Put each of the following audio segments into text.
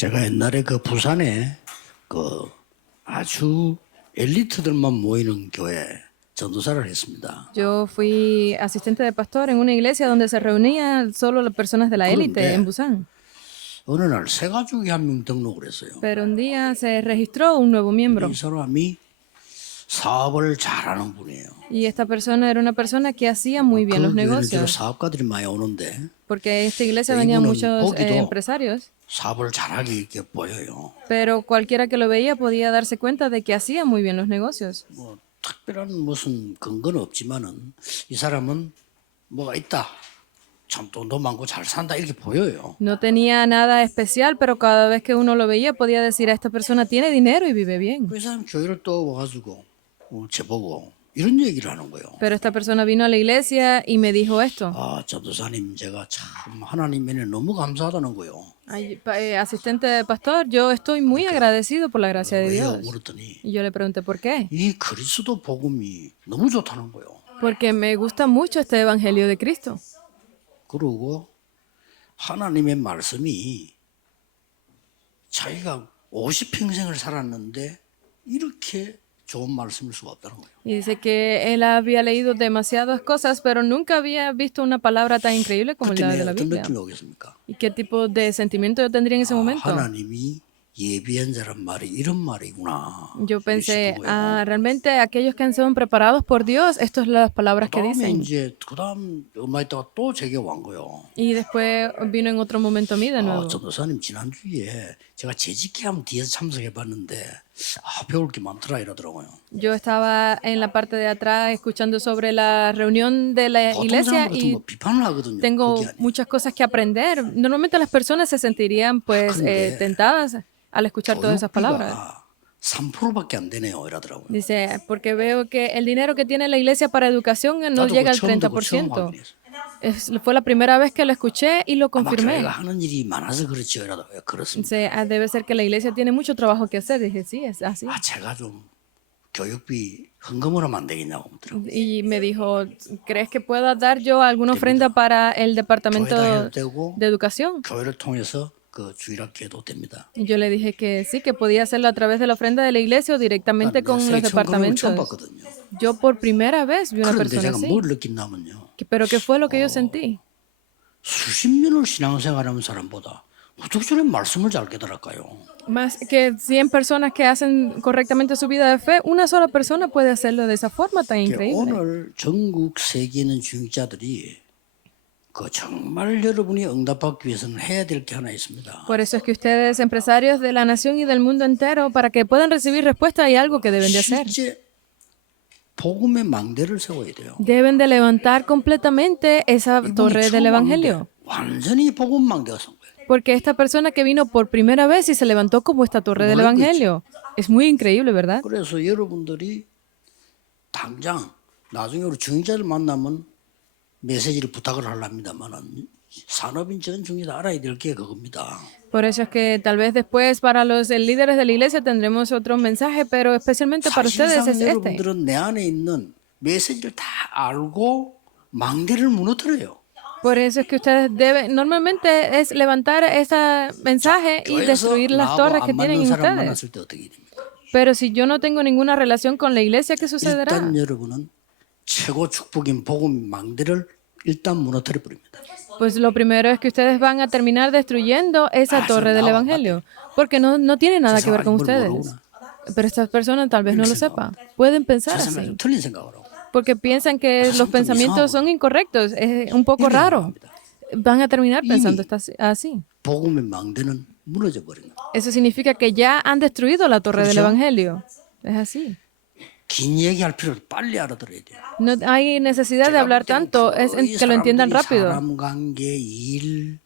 제가 옛날에 그 부산에 그 아주 엘리트들만 모이는 교회 전도사를 했습니다. Yo fui asistente de pastor en una iglesia donde se reunían solo las personas de la élite en Busan. 어느 날 새 가족이 한 명 등록을 했어요. Pero un día se registró un nuevo miembro 이 사람이 사업을 잘하는 분이에요. y esta persona era una persona que hacía muy bien los 그 교회는 주로 negocios, 사업가들이 많이 오는데 porque a esta iglesia venían muchos empresarios, 사업을 잘하게 이렇게 보여요. pero cualquiera que lo veía podía darse cuenta de que hacía muy bien los negocios. 뭐 특별한 무슨 근거는 없지만은 이 사람은 뭐가 있다. 참 돈도 많고 잘 산다 이렇게 보여요. No tenía nada especial, pero cada vez que uno lo veía podía decir, esta persona tiene dinero y vive bien. 그 사람 교회를 또 와가지고 제보고 이런 얘기를 하는 거예요. Pero esta persona vino a la iglesia y me dijo esto. 아, 전도사님 제가 참 하나님 은혜 너무 감사하다는 거예요. Ay, asistente de pastor, yo estoy muy agradecido por la gracia de 왜요? Dios. 물었더니 Y yo le pregunté por qué. 이 그리스도 복음이 너무 좋다는 거예요. Porque me gusta mucho este evangelio de Cristo. 그리고 하나님의 말씀이 자기가 50평생을 살았는데 이렇게 좋은 말씀일 수가 없다는 거예요. Y dice que él había leído demasiadas cosas, pero nunca había visto una palabra tan increíble como 그때 la de 내가 la 어떤 Biblia. 느낌이 오겠습니까? ¿Y qué tipo de sentimiento yo tendría en ese momento? 하나님이 예비한 자란 말이 이런 말이구나. Yo pensé, 싶은 거예요. realmente aquellos que han sido preparados por Dios, estas son las palabras que 그다음에 dicen. 이제 그다음 얼마 있다가 또 제게 온 거예요. Y después vino en otro momento a mí de nuevo. 전도사님 지난주에 제가 재직회함 뒤에서 참석해봤는데 배울 게 많더라 이러더라고요. Yo estaba en la parte de atrás escuchando sobre la reunión de la 보통 iglesia 사람 같은 y 거 비판을 하거든요. tengo 그게 아니에요. muchas cosas que aprender. Normalmente las personas se sentirían pues 근데 tentadas al escuchar todas esas palabras. 교육비가 3%밖에 안 되네요 이러더라고요. Dice, porque veo que el dinero que tiene la iglesia para educación no 나도 llega 그 al 처음 듣고 처음 30%. 확인했어요. Fue la primera vez que lo escuché y lo 아마 confirmé. 교회가 하는 일이 많아서 그렇죠 이러더라고요. 그렇습니다. Dice, debe ser que la iglesia tiene mucho trabajo que hacer. Dije, sí, es así. 제가 좀 교육비 헌금을 하면 안 되겠냐고 묻더라고요. Y me dijo, ¿crees que pueda dar yo alguna ofrenda para el departamento 교회다 해도 되고 de educación? 교회를 통해서 그 주일학교도 됩니다. Y yo le dije que sí, que podía hacerlo a través de la ofrenda de la iglesia o directamente con los 처음 departamentos. 봤거든요. Yo por primera vez vi una 그런데 persona 제가 así. 뭘 느낀다면요. Pero ¿qué fue lo que yo sentí? 수십 년을 신앙생활하는 사람보다 어떻게 저런 말씀을 잘 깨달을까요? Más que 100 personas que hacen correctamente su vida de fe, una sola persona puede hacerlo de esa forma tan increíble. 오늘 전국 세계에 있는 중직자들이 그 정말 여러분이 응답받기 위해서는 해야 될 게 하나 있습니다. Por eso es que ustedes, empresarios de la nación y del mundo entero, para que puedan recibir respuesta, hay algo que deben de hacer. 실제 복음의 망대를 세워야 돼요. Deben de levantar completamente esa 이분이 torre del 처음 evangelio. 왔는데 완전히 복음 망대가 선 거예요. Porque esta persona que vino por primera vez y se levantó como esta torre del evangelio, es muy increíble, ¿verdad? 그래서 여러분들이 당장 나중에 우리 중직자를 만나면 메시지를 부탁을 하려합니다만은 산업인 전 중에도 알아야 될 게 그겁니다. Por eso es que tal vez después para los líderes de la iglesia tendremos otro mensaje, pero especialmente para ustedes 사실상 es este. 여러분들은 내 안에 있는 메시지를 다 알고 망대를 무너뜨려요. Por eso es que ustedes deben, normalmente es levantar ese mensaje y 교회에서 destruir las 나하고 torres que 안 tienen 맞는 en 사람 ustedes. 만났을 때 어떻게 됩니까? Pero si yo no tengo ninguna relación con la iglesia, ¿qué sucederá? 일단 여러분은 최고 축복인 복음 망대를 일단 무너뜨려 버립니다. Pues lo primero es que ustedes van a terminar destruyendo esa torre del evangelio, porque no tiene nada que ver con ustedes. Pero estas personas tal vez no lo sepan. Pueden pensar 세상에 así, 좀 틀린 생각을 하고 porque piensan que los pensamientos son incorrectos. Es un poco raro. Van a terminar pensando así. 복음의 망대는 무너져 버립니다. Eso significa que ya han destruido la torre del evangelio. Es así. 긴 얘기할 필요 없이 빨리 알아들어야 돼요. No hay necesidad de hablar tanto, es que lo entiendan rápido. 사람 관계, 일,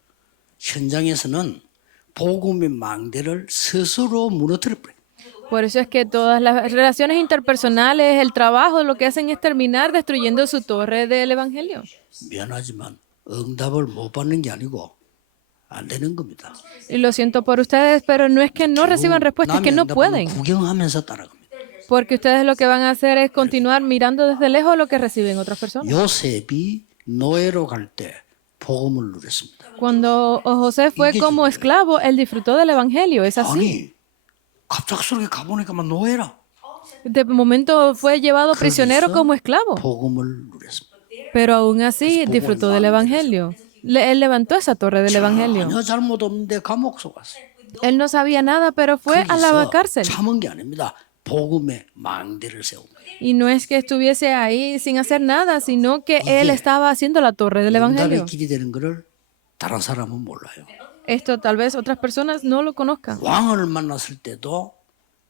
현장에서는 복음의 망대를 스스로 무너뜨려 버려요. Por eso es que todas las relaciones interpersonales, el trabajo, lo que hacen es terminar destruyendo su torre del evangelio. 미안하지만 응답을 못 받는 게 아니고 안 되는 겁니다. Y lo siento por ustedes, pero no es que no reciban respuestas, es que no 응답을 pueden. 구경하면서 따라갑니다. Porque ustedes lo que van a hacer es continuar mirando desde lejos lo que reciben otras personas. 요셉이 노예로 갈 때 복음을 누렸습니다. Cuando José fue 이게 como 중요해요. esclavo, él disfrutó del evangelio. Es así. 아니 갑작스럽게 가보니까만 노예라. De momento fue llevado prisionero 거기서 como esclavo, 복음을 누렸습니다. pero aún así disfrutó del evangelio. Él levantó esa torre del evangelio. 전혀 잘못 없는데 감옥 속 왔어요. Él no sabía nada, pero fue a la 거기서 cárcel. 참은 게 아닙니다. 복음의 망대를 세운 거예요. Y no es que estuviese ahí sin hacer nada, sino que él estaba haciendo la torre del evangelio. 응답의 길이 되는 것을 다른 사람은 몰라요. Esto tal vez otras personas no lo conozcan. 왕을 만났을 때도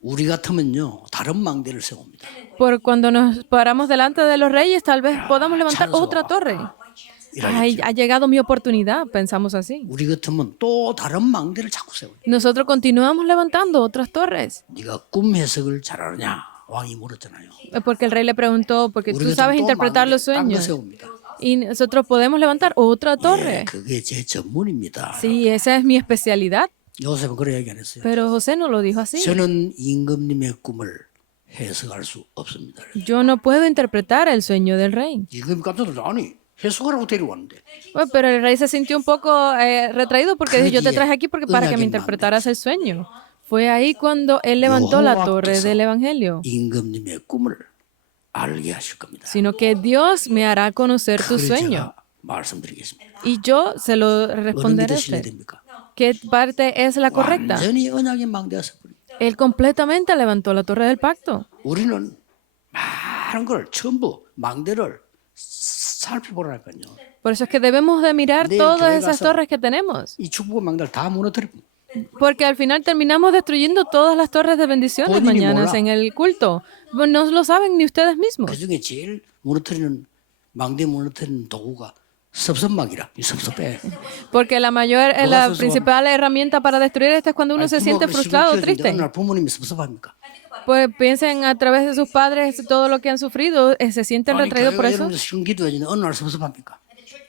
우리 같으면요 다른 망대를 세웁니다. Por cuando nos paramos delante de los reyes, tal vez podamos levantar 찬스가 otra torre. 이러겠죠. Ha llegado mi oportunidad, pensamos así. 우리 같으면 또 다른 망대를 자꾸 세워요. Nosotros continuamos levantando otras torres. 네가 꿈 해석을 잘하느냐 왕이 물었잖아요. Porque el rey le preguntó, porque 우리 tú sabes 같으면 또 interpretar los 딴거 sueños. 세웁니다. Y nosotros podemos levantar otra 예, torre. 그게 제 전문입니다. Sí, esa es mi especialidad. 요셉은 그래 얘기 안 했어요. Pero José no lo dijo así. 저는 임금님의 꿈을 해석할 수 없습니다. Yo no puedo interpretar el sueño del rey. 임금이 깜짝 놀라 아니 해석하라고 데려왔는데 Bueno, pero el rey se sintió un poco retraído porque dijo, yo te traje aquí porque para que me 은약의 interpretaras el sueño. Fue ahí cuando él levantó la torre 여호와께서 del evangelio. 임금님의 꿈을 알게 하실 겁니다. Sino que Dios me hará conocer tu 그걸 sueño. 제가 말씀드리겠습니다. Y yo se lo 어느 responderé a 믿으실래야 usted. 됩니까? ¿Qué parte es la correcta? 완전히 언약의 망대였어. Él completamente levantó la torre del pacto. 우리는 많은 걸 전부 망대를 살펴보라니까요. Por eso es que debemos de mirar 내일 todas 교회 esas 가서 torres que tenemos. 이 축복의 망대를 다 무너뜨리고 Porque al final terminamos destruyendo todas las torres de bendiciones 본인이 mañanas 몰라. en el culto. No lo saben ni ustedes mismos. 그 중에 제일 무너뜨리는 망대 무너뜨리는 도구가 섭섭막이라. 이 섭섭해. Porque la 섭섭하면- principal herramienta para destruir esto es cuando uno se siente frustrado o 어느 triste. 날 부모님이 섭섭합니까? Pues piensen a través de sus padres todo lo que han sufrido, se sienten 아니 retraídos por 교회가 eso. 여러분들 싫은 기도해지는데 어느 날 섭섭합니까?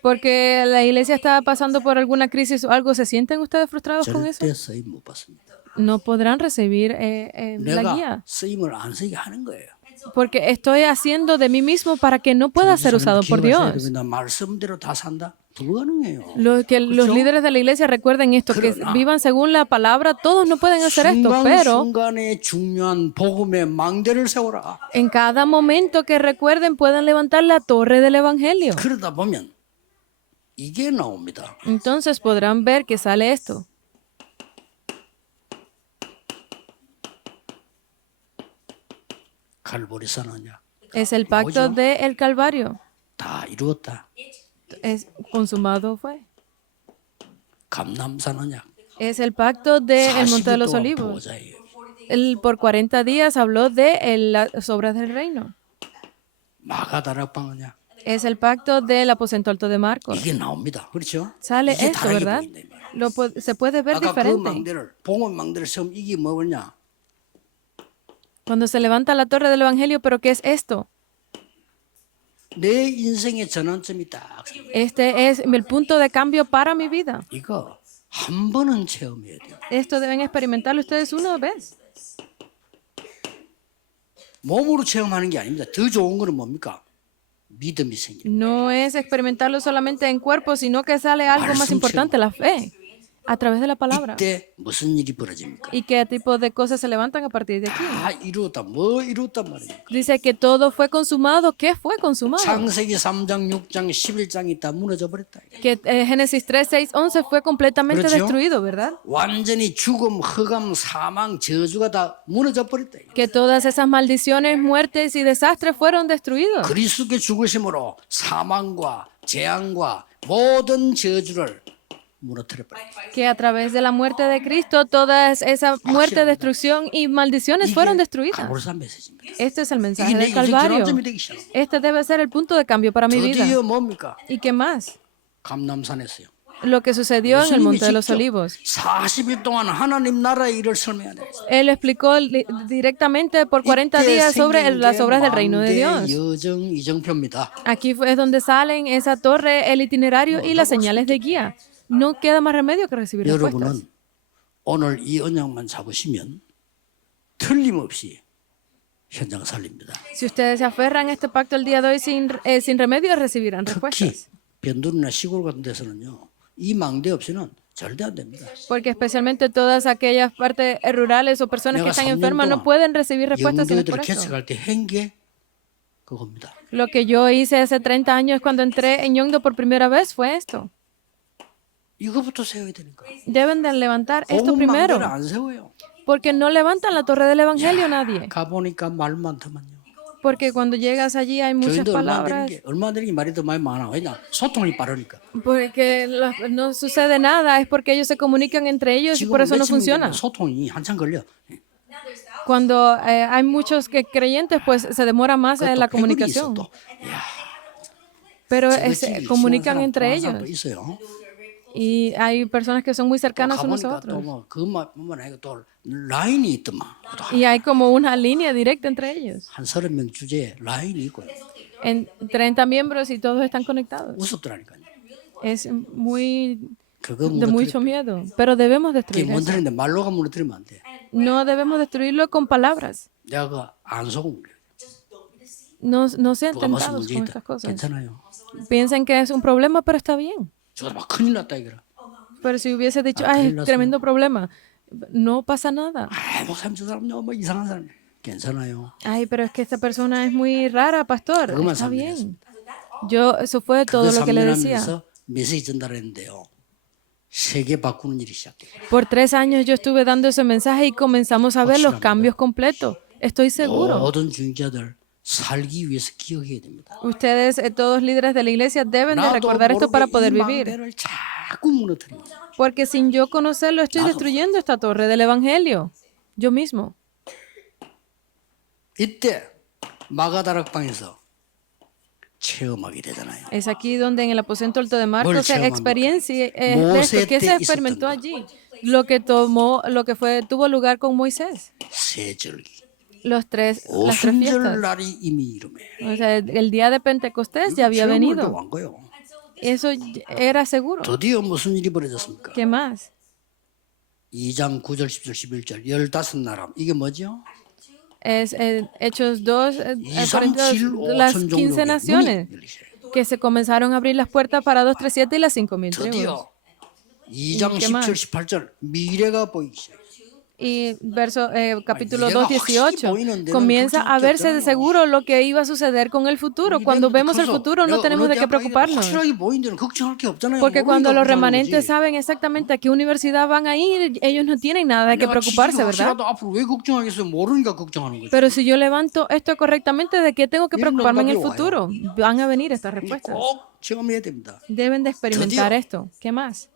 Porque la iglesia está pasando por alguna crisis o algo, ¿se sienten ustedes frustrados con eso? 절대 쓰임 못 받습니다. No podrán recibir la 내가 guía. 쓰임을 안 쓰게 하는 거예요. Porque estoy haciendo de mí mismo para que no pueda ser usado por 기억하셔야 Dios. 돼요. 나 말씀대로 다 산다? 불가능해요. Que los líderes de la iglesia recuerden esto, que 그러나 vivan según la palabra. Todos no pueden hacer esto, pero 순간순간에 중요한 복음의 망대를 세워라. en cada momento que recuerden puedan levantar la torre del evangelio. 그러다 보면 이게 나옵니다. Entonces podrán ver que sale esto. 갈보리 선언이야. Es el pacto del Calvario. 다 이루었다. Es consumado fue. 감남산언약. Es el pacto del Monte de los Olivos. 보호자예요. Él por 40 días habló de las obras del reino. 마가다락방언약. Es el pacto del aposento alto de Marcos. 이게 나옵니다. 그렇죠? Sale 이게 esto, 다르게 ¿verdad? 보인다. 이 말이에요. Se puede ver 아까 그 diferente. 망대를 봉헌 망대를 세우면 이게 뭐냐? Cuando se levanta la torre del evangelio, ¿pero qué es esto? 내 인생의 전환점이 딱 Este es el punto de cambio para mi vida. 이거 한 번은 체험해야 돼요. Esto deben experimentarlo ustedes una vez. 몸으로 체험하는 게 아닙니다. 더 좋은 거는 뭡니까? 믿음이 생기는. No es experimentarlo solamente en cuerpo, sino que sale algo más importante, la fe, a través de la palabra. 이때 무슨 일이 벌어집니까? ¿Y qué tipo de cosas se levantan a partir de aquí? 다 이루었다. 뭐 이루었단 말입니까? Dice que todo fue consumado. ¿Qué fue consumado? 창세기 3장, 6장, 11장이 다 무너져 버렸다. Que Génesis 3, 6, 11 fue completamente ¿K렇죠? destruido, ¿verdad? 완전히 죽음, 흑암, 사망, 저주가 다 무너져 버렸다. Que todas esas maldiciones, muertes y desastres fueron destruidos. 그리스도의 죽으심으로 사망과 재앙과 모든 저주를 무너뜨려 버렸다. Que a través de la muerte de Cristo, toda esa muerte, destrucción y maldiciones fueron destruidas. 갈보리산 메시지입니다. Este es el mensaje 이게 내 del 인생 Calvario. 전환점이 되기 시작. Este debe ser el punto de cambio para mi vida. 드디어 뭡니까? ¿Y qué más? 감남산에서요. Lo que sucedió en el 예수님이 Monte de los 직접 Olivos. 40일 동안 하나님 나라의 일을 설명하네. Él explicó directamente por 40 días sobre las obras del reino de Dios. 여정 이정표입니다. Aquí es donde salen esa torre, el itinerario y las señales de guía. No queda más remedio que recibir respuestas. 여러분은 오늘 이 언약만 잡으시면 틀림없이 현장 살립니다. Si ustedes se aferran a este pacto el día de hoy sin remedio, recibirán 특히 respuestas. 변두리나 시골 같은 데서는요. 이 망대 없이는 절대 안 됩니다. Porque especialmente todas aquellas partes rurales o personas que 내가 están 3년 enfermas no 동안 pueden recibir respuestas en 영도애들 por esto. 개척할 때 한 게 그겁니다. Lo que yo hice hace 30 años cuando entré en Yongdo por primera vez fue esto. 이거부터 세워야 되니까. Deben de levantar esto 복음 primero, 망대를 안 세워요. porque no levantan la torre del evangelio nadie. 가보니까 말 많더만요. Porque cuando llegas allí hay muchas 교인도 palabras, 얼마 되는 게 말이 더 많이 많아. 왜냐? 소통이 빠르니까. porque no sucede nada, es porque ellos se comunican entre ellos y por eso no 며칠 funciona. 소통이 한참 걸려. Cuando hay muchos creyentes, pues se demora más en la 그것도 패권이 있어 comunicación, 또. 이야, pero 지긋지긋 se 친한 comunican 사람, entre 좋아하는 사람도 ellos. 있어요. Y hay personas que son muy cercanas unos a 가보니까 otros. 또뭐 그것만 아니고 또 라인이 있더만. Y hay como una línea directa entre ellos. 한 30명 주제에 라인이 있고요. En 30 miembros y todos están conectados. 무섭더라니까요. Es muy 그거 de mucho miedo, pero debemos destruir eso. 무너뜨리는데 말로가 무너뜨리면 안 돼. No debemos destruirlo con palabras. 내가 그안 속은 거예요. No sean 누가 무슨 tentados 문제 con 있다. estas cosas. 괜찮아요. Piensen que es un problema, pero está bien. 저거 막 큰일 났다 이거라. Pero si hubiese dicho, Ah, ay, 큰일 났어요. tremendo problema, no pasa nada. 아, 목사님 저 사람 너무 이상한 사람. 괜찮아요. Ay, pero es que esta persona es muy rara, pastor. 그것만 Está 삼면했어. bien. Eso fue todo 그거 lo que le decía. 3년 하면서 메시지 전달했는데요. 세계 바꾸는 일이 시작돼요. Por 3 años yo estuve dando ese mensaje y comenzamos a ver los cambios completos. Estoy seguro. 모든 중자들 살기 위해서 기억해야 됩니다. Ustedes, todos líderes de la iglesia, deben de recordar esto para poder 이 vivir. 망대를 자꾸 무너뜨립니다. Porque sin yo conocerlo, estoy destruyendo esta torre del evangelio. Yo mismo. 이때 마가다락방에서 체험하게 되잖아요. Es aquí donde en el aposento alto de Marcos se 체험합니까? experiencia de 모세 esto. ¿Qué se 때 experimentó 있었던 allí? Tuvo lugar con Moisés. 세 절기. Las tres 오순절 fiestas. 날이 이미 이름에. O sea, el día de Pentecostés ya había venido. 온 거요. Eso era seguro. 드디어 무슨 일이 벌어졌습니까? ¿Qué más? 2장 9절 10절 11절 15나라. 이게 뭐죠? Es Hechos 2, 2, 3, 7, 5 las 천 15 종족의 naciones 문이 열리셔요. que se comenzaron a abrir las puertas para 2, 3, 7 y las 5,000 tribus. 드디어 2장 ¿Qué más? 10절 18절 미래가 보이기 시작해요. Y capítulo Mire가 2, 18, 확실히 보이는 comienza 데는 a verse de 걱정이 seguro lo que iba a suceder con el futuro. Cuando vemos el futuro no tenemos de qué preocuparnos. 확실하게 보이는 데는 걱정할 게 없잖아요. Porque cuando los 모르니까 걱정하는 remanentes 거지. saben exactamente a qué universidad van a ir, ellos no tienen nada de qué 내가 preocuparse, 지지가 ¿verdad? 확실하도 앞으로 왜 걱정하겠어요? 모르니까 걱정하는 거죠. Pero si yo levanto esto correctamente, ¿de qué tengo que Miren, preocuparme en el no, futuro? Van a venir estas respuestas. 꼭 체험해야 됩니다. Deben de experimentar 드디어. esto. ¿Qué más?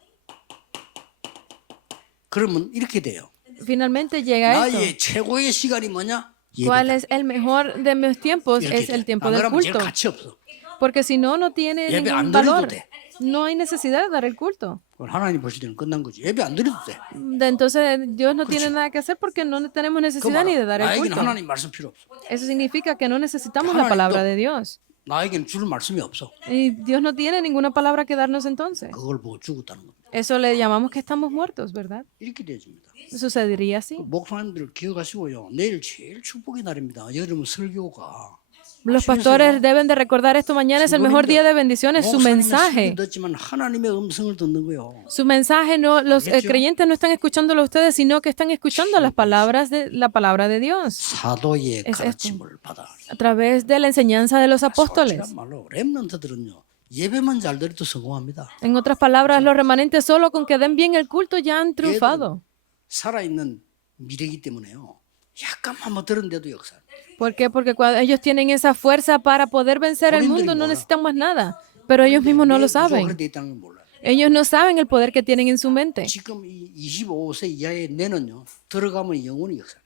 그러면 이렇게 돼요. Finalmente llega esto. 나의 최고의 시간이 뭐냐? ¿Cuál 예배다. es el mejor de mis tiempos? 이렇게 Es el 돼. tiempo 안 del 그러면 제일 culto. 가치 없어. Porque si no, no tiene 예배 ningún 안 드려도 valor. 돼. No hay necesidad de dar el culto. 그건 하나님 보실 때는 끝난 거지. 예배 안 드려도 돼. Entonces, Dios no tiene nada que hacer porque no tenemos 그 necesidad ni de dar el 나에게는 culto. 하나님 말씀 필요 없어. Eso significa que no necesitamos la palabra de Dios. 나에게는 줄 말씀이 없어. Y Dios no tiene ninguna palabra que darnos entonces. 그걸 보고 죽었다는 겁니다. Eso le llamamos que estamos muertos, ¿verdad? 이렇게 되어집니다. Sucedería así. 목사님들 기억하시고요. 내일 제일 축복의 날입니다. 여러분 설교가. Los pastores deben de recordar esto. Mañana es el mejor día de bendiciones. Su mensaje. 듣지만 하나님의 음성을 듣는 거요. Su mensaje no, los creyentes no están escuchándolo a ustedes, sino que están escuchando las palabras de la palabra de Dios 사도의 Es 가르침을 받아. a través de la enseñanza de los apóstoles. 솔직한 말로 렘넌트들은요. 예배만 잘 드려도 성공합니다. En otras palabras, los remanentes solo con que den bien el culto ya han triunfado. 살아있는 미래이기 때문에요. 약간만 못 들은데도 역사. ¿Por qué? Porque cuando ellos tienen esa fuerza para poder vencer al mundo, no necesitan más nada. Pero ellos mismos no lo saben. 그런데 있다는 걸 몰라요. Ellos no saben el poder que tienen en su mente. 지금 이 25세 이하의 내는요. 들어가면 영원히 역사.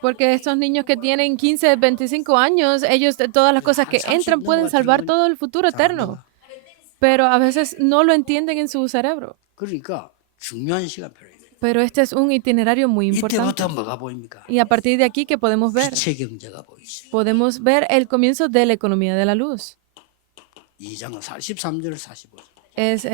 Porque estos niños que tienen 15, 25 años, ellos todas las cosas que entran pueden salvar todo el futuro eterno. Pero a veces no lo entienden en su cerebro. 그러니까 중요한 시간 표예요. Pero este es un itinerario muy importante. 이때부터 뭐가 보입니까? Y a partir de aquí, ¿qué podemos ver? 빛의 경제가 보이죠. Podemos ver el comienzo de la economía de la luz. 2장 43절 45절. Es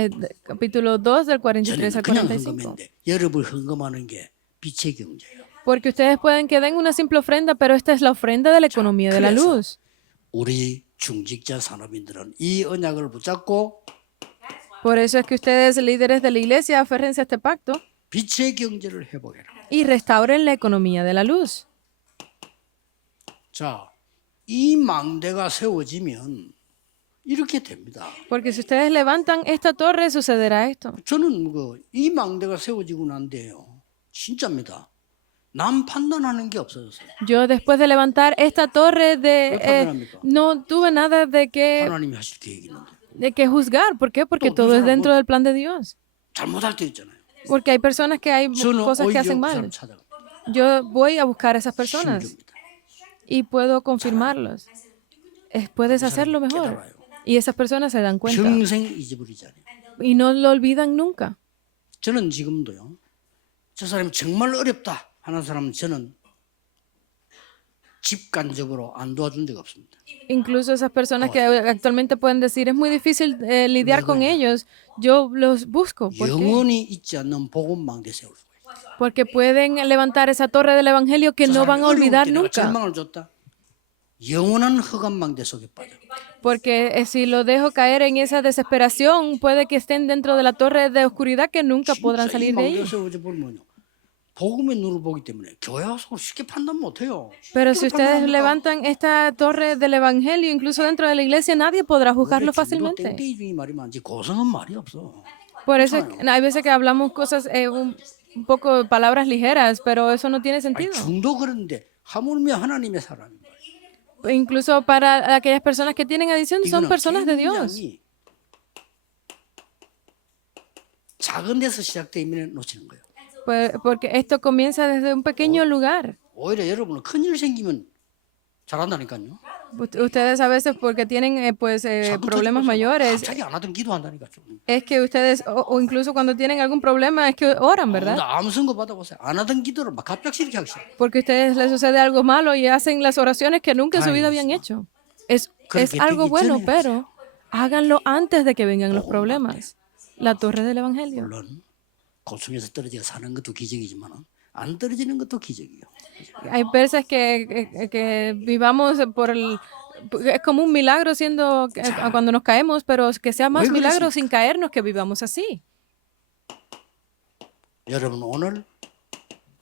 capítulo 2 del 43 al 그냥 45. 헌금인데 여러분 헌금하는 게 빛의 경제예요. Porque ustedes pueden que den una simple ofrenda, pero esta es la ofrenda de la economía de la luz. 우리 중직자 산업인들은 이 언약을 붙잡고 Por eso es que ustedes, líderes de la iglesia, aférrense a este pacto 빛의 경제를 회복해라. y restauren la economía de la luz. 자, 이 망대가 세워지면 이렇게 됩니다. Porque si ustedes levantan esta torre, sucederá esto. 저는 이 망대가 세워지고 난데요. 진짜입니다. 남 판단하는 게 없어졌어요. Yo después de levantar esta torre 왜 판단합니까? no tuve nada 하나님이 하실 계획이 있는데. de que juzgar. ¿Por qué? Porque No, todo es no, dentro no. del plan de Dios. 잘못할 때 있잖아요. Porque hay personas que hay 저는 cosas que 오히려 hacen 그 mal. 사람 찾아가 Yo voy a buscar a esas personas 힘줍니다. y puedo confirmarlos. Puedes hacerlo mejor. Y esas personas se dan cuenta 평생 잊어버리지 않아요. y no lo olvidan nunca. 저는 지금도요. 저 사람이 정말 어렵다 하는 사람은 저는 직간접으로 안 doa준 적 없습니다. Incluso esas personas que actualmente pueden decir es muy difícil lidiar con ellos, yo los busco. ¿Por qué? 영원히 잊지 않는 복음망대 세울 수가 있어요. Porque pueden levantar esa torre del evangelio que 저 no 사람이 van a 어려울 olvidar 때 내가 nunca. 절망을 줬다. 영원한 흑암망대 속에 빠져. Porque si lo dejo caer en esa desesperación, puede que estén dentro de la torre de oscuridad que nunca podrán 이 salir de ahí. 망대 세워져 보면요. 복음의 눈을 보기 때문에 교회 와서 쉽게 판단 못 해요. Pero si ustedes levantan esta torre del evangelio, incluso dentro de la iglesia, nadie podrá juzgarlo fácilmente. 땡땡이 중이 말이 많지 고성은 말이 없어. Por eso hay veces que hablamos cosas, un poco palabras ligeras, pero eso no tiene 아니, sentido. 중도 그런데 하물며 하나님의 사람인 거예요. Incluso para aquellas personas que tienen adicción, son 이거는 personas de Dios. 굉장히 작은 데서 시작되면 놓치는 거예요. Porque esto comienza desde un pequeño lugar. 오히려 여러분은 큰일 생기면 잘한다니까요. Ustedes a veces porque tienen problemas mayores, 갑자기 안 하던 기도한다니까 좀. es que ustedes, o incluso cuando tienen algún problema, es que oran, ¿verdad? 아무 선거 받아보세요. 안 하던 기도를 막 갑자기 이렇게 하기 시작. Porque a ustedes les sucede algo malo y hacen las oraciones que nunca en su vida habían hecho. Es algo bueno, pero háganlo antes de que vengan los problemas. La torre del evangelio. 물론 고층에서 떨어져 사는 것도 기적이지만 안 떨어지는 것도 기적이에요. Hay veces que vivamos es como un milagro cuando nos caemos, pero que sea más milagro sin caernos que vivamos así. 여러분 오늘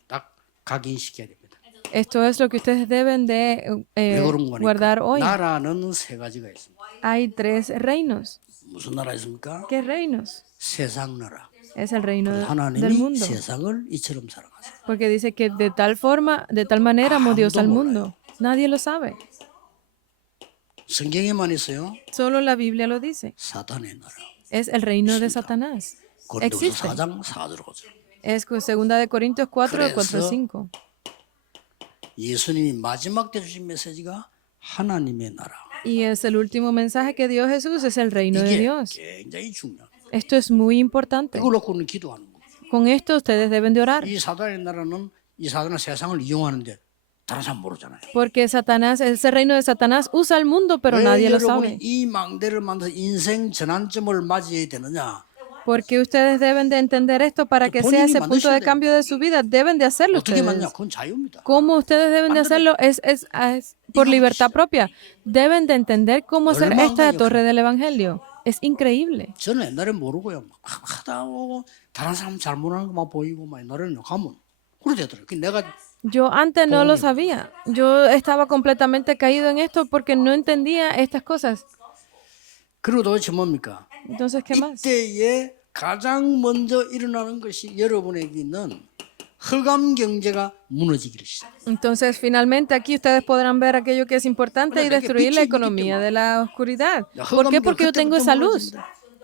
딱 각인시켜야 됩니다. Esto es lo que ustedes deben de 왜 그런 거니까? guardar hoy. 나라는 세 가지가 있습니다. Hay tres reinos. 무슨 나라 있습니까? ¿Qué reinos? 세상 나라. Es el reino del 하나님이 mundo. 세상을 이처럼 살아가세요. Porque dice que de tal forma, de tal manera amó Dios al mundo. Nadie lo sabe. 성경에만 있어요. Solo la Biblia lo dice. 사탄의 나라. Es el reino de Satanás. 고린도서 Existe. 4장 4절 5절. Es 2 Corintios 4, 그래서 4, 5. 예수님이 마지막 때 주신 메시지가 하나님의 나라. Y es el último mensaje que dio Jesús, es el reino de 이게 Dios. 굉장히 중요해요. Esto es muy importante. 이걸 놓고는 기도하는 거예요. Con esto ustedes deben de orar. 이 사단의 나라는 이 사단은 세상을 이용하는데 다른 사람 모르잖아요. Porque Satanás, ese reino de Satanás usa el mundo, pero 왜 nadie lo 여러분이 sabe. 이 망대를 만들어서 인생 전환점을 맞이해야 되느냐? Porque ustedes deben de entender esto para que sea ese punto de cambio de su vida. Deben de hacerlo 어떻게 ustedes. 맞냐? 그건 자유입니다. ¿Cómo ustedes deben de hacerlo? Es por libertad propia. Deben de entender cómo hacer esta torre del evangelio. Es increíble. 저는 옛날에 모르고요. 막 하다 보고 다른 사람 잘못하는 것만 보이고 막 옛날에는 가면 그래 되더라고요. 내가 Yo antes no lo sabía. Yo estaba completamente caído en esto porque no entendía estas cosas. 그리고 도대체 뭡니까? Entonces, ¿qué más? 이때에 가장 먼저 일어나는 것이 여러분에게 있는 흑암 경제가 무너지기를 시작. Entonces, finalmente aquí ustedes podrán ver aquello que es importante y destruir la economía de la oscuridad. ¿Por qué? Porque yo tengo esa luz.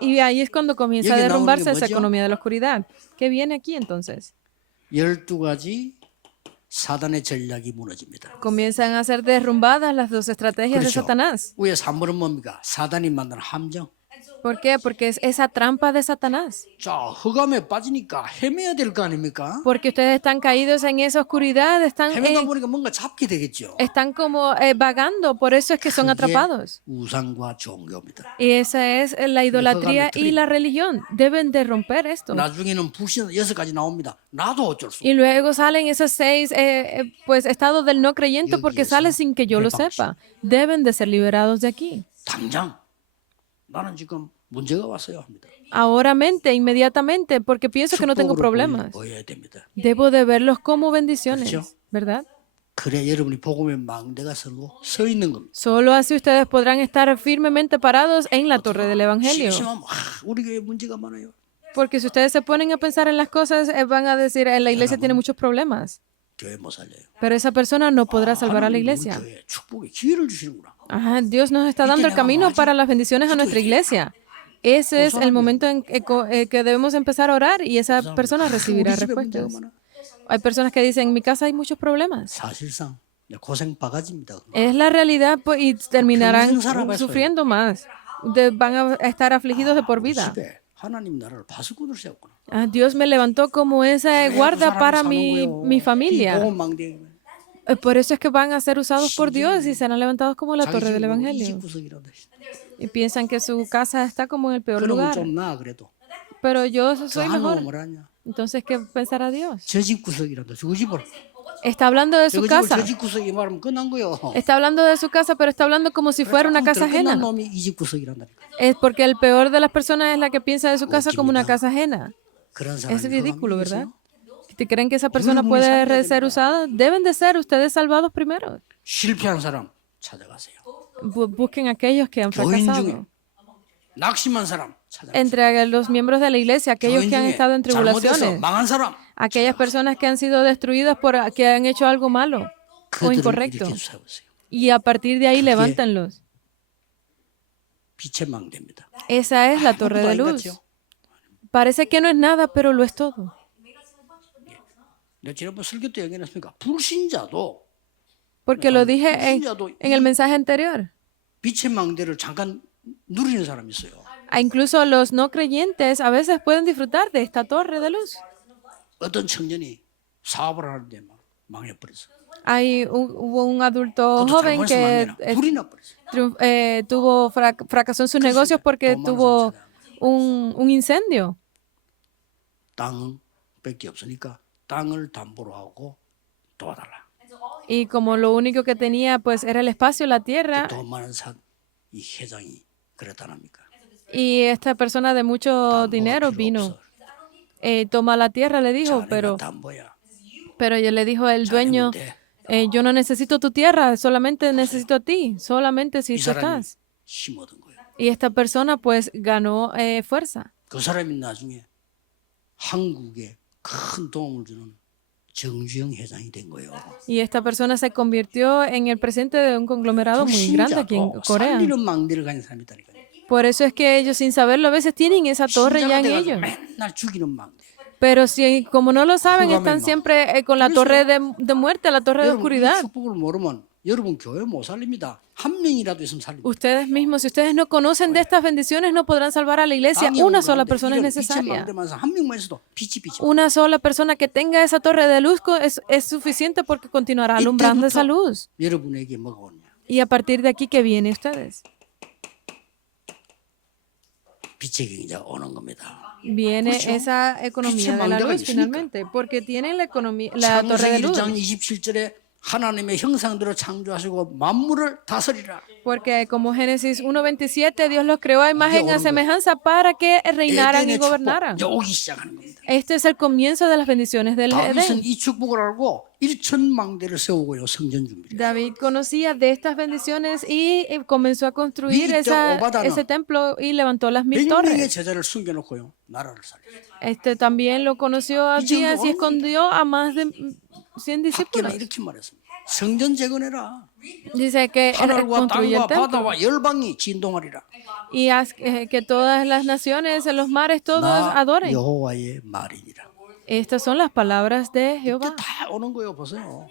Y ahí es cuando comienza a derrumbarse esa economía de la oscuridad. ¿Qué viene aquí entonces? 12가지 사단의 전략이 무너집니다. Comienzan a ser derrumbadas las dos estrategias de Satanás. 위에 3번은 뭡니까? 사단이 만든 함정. ¿Por qué? Porque es esa trampa de Satanás. 자, 흑암에 빠지니까 헤매야 될 거 아닙니까? Porque ustedes están caídos en esa oscuridad, 헤매다 보니까 뭔가 잡게 되겠죠. están como vagando, por eso es que son atrapados. 우상과 종교입니다. Y esa es la idolatría y la religión. Deben de romper esto. 나중에는 불신 6가지 나옵니다. 나도 어쩔 수 없어. Y luego salen esos 6 pues estados del no creyente porque sale sin que yo lo sepa. Deben de ser liberados de aquí. 당장 나는 지금 문제가 왔어요 합니다. ahora mente, inmediatamente, porque pienso que no tengo 축복으로 problemas. 보여야 됩니다. Debo de verlos como bendiciones, 그렇죠? ¿verdad? 그래 여러분이 복음의 망대가 서 있는 겁니다. Solo así ustedes podrán estar firmemente parados en la torre del Evangelio. 심심하면 우리 교회 문제가 많아요. Porque si ustedes se ponen a pensar en las cosas, van a decir, la iglesia tiene muchos problemas. 교회 못 살려요. Pero esa persona no podrá salvar a la 하나님 우리 iglesia. 교회에 축복의 기회를 주시는구나. Dios nos está dando el camino para las bendiciones a nuestra iglesia. Ese es el momento en que debemos empezar a orar y esa persona recibirá 우리 집에 문제가 respuestas. 많아. Hay personas que dicen, en mi casa hay muchos problemas. 사실상 고생 바가지입니다. Es la realidad pues, y terminarán 평생 살아봤어요. sufriendo más. Van a estar afligidos de por vida. 집에 하나님 나라를 파수꾼을 세웠구나. Dios me levantó como esa guarda para mi familia. 복음 망대. Por eso es que van a ser usados por Dios y serán levantados como la torre del Evangelio. Y piensan que su casa está como en el peor 그러면 lugar. 좀 나아 그래도. Pero yo 그 soy 하나님은 mejor. 뭐라냐? Entonces, ¿qué pensará Dios? 저 집 구석이란다. 저 집을. Está hablando de su casa. 저 집 구석이 말하면 끝난 거요. Está hablando de su casa, pero está hablando como si fuera una casa 끝난 ajena. 놈이 이 집 구석이란다니까. Es porque el peor de las personas es la que piensa de su casa como una casa ajena. 그런 Es 사람이 ridículo, 그거 ¿verdad? 믿으세요? ¿Te creen que esa persona puede ser usada? Deben de ser ustedes salvados primero. 실패한 사람 찾아가세요. Busquen a aquellos que han 교인 중에 fracasado. 낙심한 사람 찾아가세요. Entre los miembros de la iglesia, aquellos 교인 que han 중에 estado en 잘못해서 tribulaciones, 망한 사람 aquellas personas que han sido destruidas por que han hecho algo malo o 그들을 incorrecto. 이렇게 세우세요. Y a partir de ahí levántenlos. 빛의 망대입니다. Esa es la torre de 아무것도 luz. 아닌 것 같죠? Parece que no es nada, pero lo es todo. 내가 지난번 설교 때 얘기했습니까? 불신자도 Porque lo dije en el mensaje anterior. 빛의 망대를 잠깐 누리는 사람이 있어요. Incluso los no creyentes a veces pueden disfrutar de esta torre de luz. 어떤 청년이 사업을 하는데 막 망해버렸어. Hubo un adulto 그것도 joven 잘못해서 que 망해라. 불이 나버렸어. fracasó en sus negocios porque tuvo un incendio. 땅밖에 없으니까 땅을 담보로 하고 도와달라. Y como lo único que tenía pues era el espacio, la tierra, 돈 많은 이 회장이 그랬다랍니까? y esta persona de mucho dinero vino, toma la tierra, le dijo, pero yo le dijo el dueño, yo no necesito tu tierra, solamente necesito a ti, solamente si tú estás. Y esta persona pues ganó fuerza. 그 사람이 나중에 한국에 큰 도움을 주는 정주영 회장이 된 거예요. Y esta persona se convirtió en el presidente de un conglomerado muy grande aquí en Corea. 살리는 망대를 가진 사람이 있다니까요. Por eso es que ellos, sin saberlo, a veces tienen esa torre ya en ellos. 맨날 죽이는 망대. Pero si, como no lo saben, están siempre con la torre de muerte, la torre de 여러분 이 oscuridad. 축복을 모르면 여러분 교회 못 살립니다. 한 명이라도 있으면 살립니다. Ustedes mismos, si ustedes no conocen de estas bendiciones, no podrán salvar a la iglesia. Una sola persona es necesaria. 한 명만 있어도 빛이. Una sola persona que tenga esa torre de luz es suficiente porque continuará alumbrando esa luz. 여러분에게 뭐가 오냐? Y a partir de aquí, ¿qué viene ustedes? 빛의 경제가 오는 겁니다. Viene esa economía de la luz finalmente, porque tienen la economía, la torre de luz. 1장 27절에 하나님의 형상대로 창조하시고 만물을 다스리라. Porque como Génesis 1:27, Dios los creó a imagen y a semejanza para que reinaran y gobernaran. 오기 시작하는 겁니다. Este es el comienzo de las bendiciones del Edén. 다윗은 이 축복을 알고 일천망대를 세우고요 성전 준비를. David conocía de estas bendiciones y comenzó a construir ese templo y levantó las 1000 100명의 torres. 제자를 숨겨놓고요 나라를 살렸어요. También lo conoció a Días y escondió a más de 100 discípulos. 학계는 이렇게 말했습니다. 성전 재건해라. Dice que 하늘과 construye el 땅과 templo 바다와 열방이 진동하리라. y haz que todas las naciones, los mares, todos 나 adoren. 여호와의 말이니라. Estas son las palabras de Jehová. 다 오는 거예요. 보세요.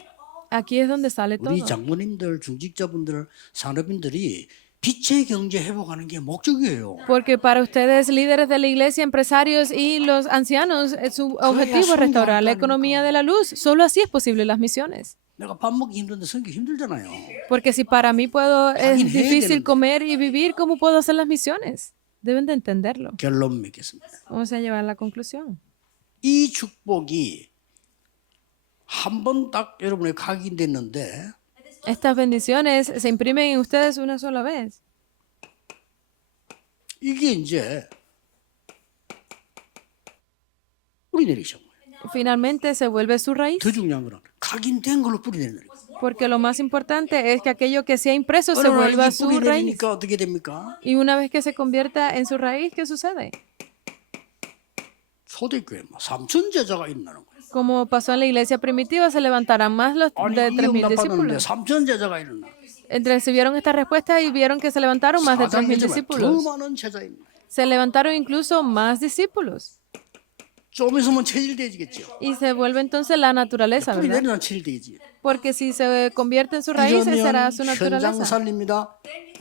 Aquí es donde sale todo. 우리 장로님들, 중직자분들, 산업인들이 빛의 경제 회복하는 게 목적이에요. Porque para ustedes, líderes de la iglesia, empresarios y los ancianos, su objetivo es restaurar la economía de la luz. Solo así es posible las misiones. 내가 밥 먹기 힘든데 성기 힘들잖아요. Porque si para mí es difícil comer y vivir, ¿cómo puedo hacer las misiones? Deben de entenderlo. 결론 맺겠습니다. Vamos a llevar a la conclusión. 이 축복이 한 번 딱 여러분의 각인됐는데 Estas bendiciones se imprimen en ustedes una sola vez. 이게 이제 뿌리내리셔. Finalmente se vuelve su raíz. 더 중요한 거는 각인된 걸로 뿌리내리는 거예요. Porque lo más importante es que aquello que sea impreso se 어느 날 vuelva 이 su raíz. 뿌리내리니까 어떻게 됩니까? Y una vez que se convierta en su raíz, ¿qué sucede? 초대교회 3천 제자가 일어나는 거예요. Como pasó en la iglesia primitiva, se levantarán más los 아니 de 이 3.000 응답 받았는데 discípulos. 3천 제자가 일어나. Recibieron esta respuesta y vieron que se levantaron más de 3.000 더 discípulos. 많은 제자입니다. Se levantaron incluso más discípulos. 좀 있으면 체질되지겠죠. Y se vuelve entonces la naturaleza, ¿verdad? 뿌리내리면 체질되지. Porque si se convierte en su raíz, será 이러면 su 현장 naturaleza. 살립니다.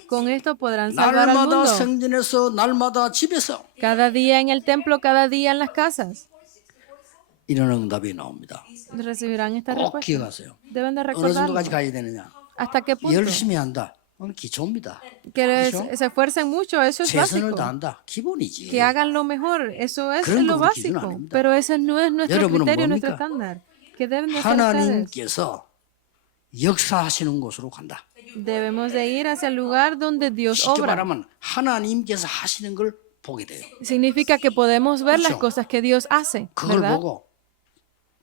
Con esto podrán salvar al 날마다 mundo. 성전에서 날마다 집에서 Cada día en el templo, cada día en las casas. 이런 응답이 나옵니다. Recibirán esta 꼭 respuesta. 기억하세요. Deben de 어느 recordarlo. 정도까지 가야 되느냐? ¿Hasta qué punto? 열심히 한다. 오늘 기초입니다. Que 그렇죠? se esfuercen mucho, eso es 최선을 básico. 다한다. 기본이지. Que hagan lo mejor, eso es 그런 lo 거 우리 기준 básico. 아닙니다. Pero ese no es nuestro 여러분은 criterio, nuestro 뭡니까? estándar. Que deben de hacer ustedes. 하나님께서 역사하시는 곳으로 간다. Debemos de ir hacia el lugar donde Dios 쉽게 obra. 말하면 하나님께서 하시는 걸 보게 돼요. Significa que podemos ver las 그렇죠. cosas que Dios hace, 그걸 ¿verdad? 보고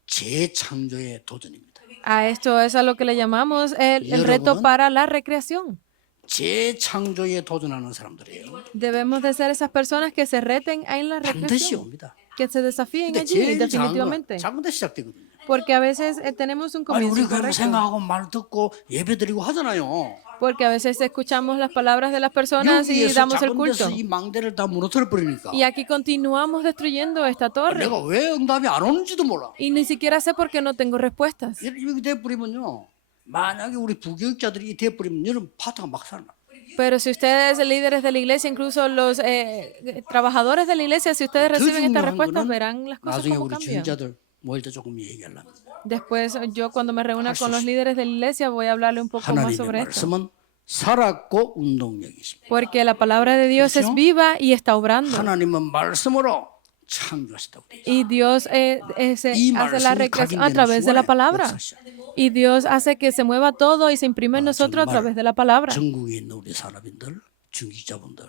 재창조의 도전입니다. A esto es a lo que le llamamos el reto 여러분은 para la recreación. 재창조에 도전하는 사람들이에요. Debemos de ser esas personas que se reten en la 반드시 recreación, 옵니다. que se desafíen 근데 allí, 제일 작은 건 definitivamente. 작은 데 시작되거든요. Porque a veces tenemos un 아니 comienzo 우리 그냥 incorrecto. 생각하고 말 듣고 예배 드리고 하잖아요. Porque a veces escuchamos las palabras de las personas y 여기에서 damos el 작은 culto. 데서 이 망대를 다 무너뜨려 버리니까 Y aquí continuamos destruyendo esta torre. 내가 왜 응답이 안 오는지도 몰라. Y ni siquiera sé por qué no tengo respuestas. 이렇게 돼버리면요. 만약에 우리 부교육자들이 이 돼버리면 여러분 파트가 막 살아나. Pero si ustedes, líderes de la iglesia, incluso los trabajadores de la iglesia, si ustedes 더 reciben estas 중요한 respuestas, 거는 verán las cosas 나중에 como 우리 cambian. 주인자들 모일 때 조금 얘기하려고. Después, yo cuando me reúna 수 con los 있어요. líderes de la iglesia, voy a hablarle un poco más 하나님의 sobre esto. 말씀은 살았고 운동력이십니다. Porque la palabra de Dios es ¿Escuchó? viva y está obrando. 하나님은 말씀으로 창조하시다고 돼요. Y Dios se 이 hace la 말씀이 recreación a 각인되는 través de la 순간에 palabra. 역사하셔야 돼요. Y Dios hace que se mueva todo y se imprime en nosotros a 정말 través de la palabra. 전국에 있는 우리 사람인들, 중기자분들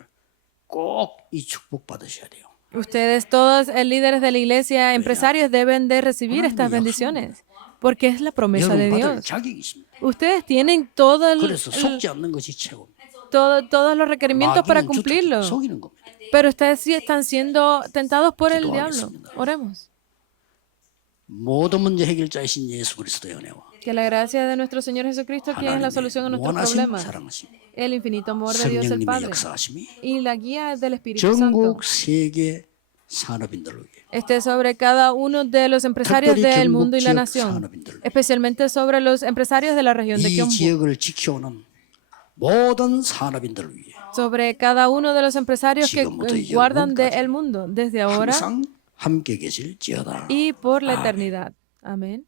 꼭 이 축복 받으셔야 돼요. Ustedes, todos líderes de la iglesia, empresarios, deben de recibir 하나님의 estas bendiciones. Porque es la promesa de 여러분 받을 Dios. 자격이 있습니다. Ustedes tienen todo 그래서 속지 않는 것이 최고입니다. todos los requerimientos para 마귀는 cumplirlo. 속이는 겁니다. Pero ustedes sí están siendo tentados por el diablo. 기도하겠습니다. Oremos. 모든 문제 해결자이신 예수 그리스도의 은혜와 Que la gracia de nuestro Señor Jesucristo, quien es la 하나님의 solución a nuestros 원하심 problemas, 사랑하심 el infinito amor de Dios el 성령님의 Padre 역사하심이 y la guía del Espíritu Santo, 전국 세계 산업인들을 위해 esté sobre cada uno de los empresarios 특별히 del mundo y la 경북 지역 nación, 산업인들. especialmente sobre los empresarios de la región de 이 Gyeongbu, 지역을 지켜오는 모든 산업인들을 위해 sobre cada uno de los empresarios que 지금부터 guardan 영원까지 del mundo, desde ahora 항상 함께 계실지어다. y por la 아멘. eternidad. Amén.